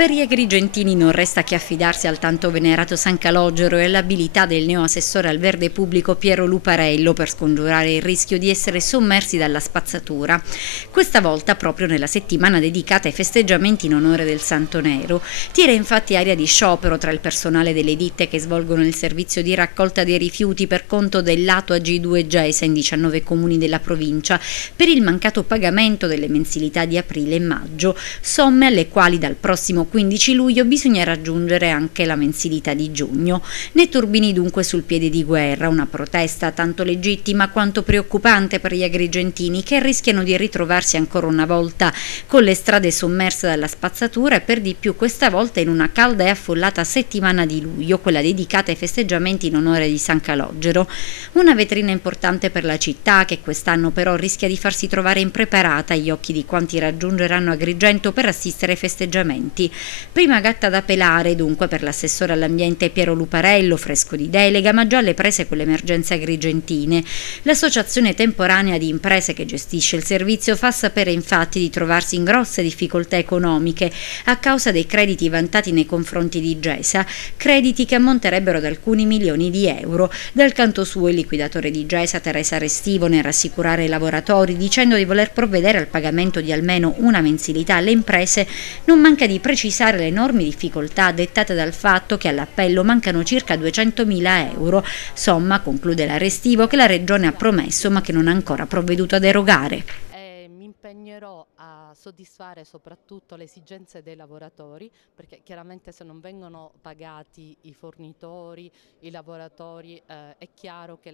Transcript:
Per gli agrigentini non resta che affidarsi al tanto venerato San Calogero e all'abilità del neoassessore al verde pubblico Piero Luparello per scongiurare il rischio di essere sommersi dalla spazzatura. Questa volta, proprio nella settimana dedicata ai festeggiamenti in onore del Santo Nero, tira infatti aria di sciopero tra il personale delle ditte che svolgono il servizio di raccolta dei rifiuti per conto dell'Ato AG2 Gesa in 19 comuni della provincia per il mancato pagamento delle mensilità di aprile e maggio, somme alle quali dal prossimo 15 luglio bisogna raggiungere anche la mensilità di giugno. Né turbini dunque sul piede di guerra, una protesta tanto legittima quanto preoccupante per gli agrigentini che rischiano di ritrovarsi ancora una volta con le strade sommerse dalla spazzatura e per di più questa volta in una calda e affollata settimana di luglio, quella dedicata ai festeggiamenti in onore di San Calogero. Una vetrina importante per la città che quest'anno però rischia di farsi trovare impreparata agli occhi di quanti raggiungeranno Agrigento per assistere ai festeggiamenti. Prima gatta da pelare dunque per l'assessore all'ambiente Piero Luparello, fresco di delega, ma già alle prese con le emergenze agrigentine. L'associazione temporanea di imprese che gestisce il servizio fa sapere infatti di trovarsi in grosse difficoltà economiche a causa dei crediti vantati nei confronti di Gesa, crediti che ammonterebbero ad alcuni milioni di euro. Dal canto suo il liquidatore di Gesa, Teresa Restivo, nel rassicurare i lavoratori dicendo di voler provvedere al pagamento di almeno una mensilità alle imprese, non manca di precisare le enormi difficoltà dettate dal fatto che all'appello mancano circa 200.000 euro, somma, conclude la Restivo, che la Regione ha promesso ma che non ha ancora provveduto ad erogare. Mi impegnerò a soddisfare soprattutto le esigenze dei lavoratori, perché chiaramente se non vengono pagati i fornitori, i lavoratori, è chiaro che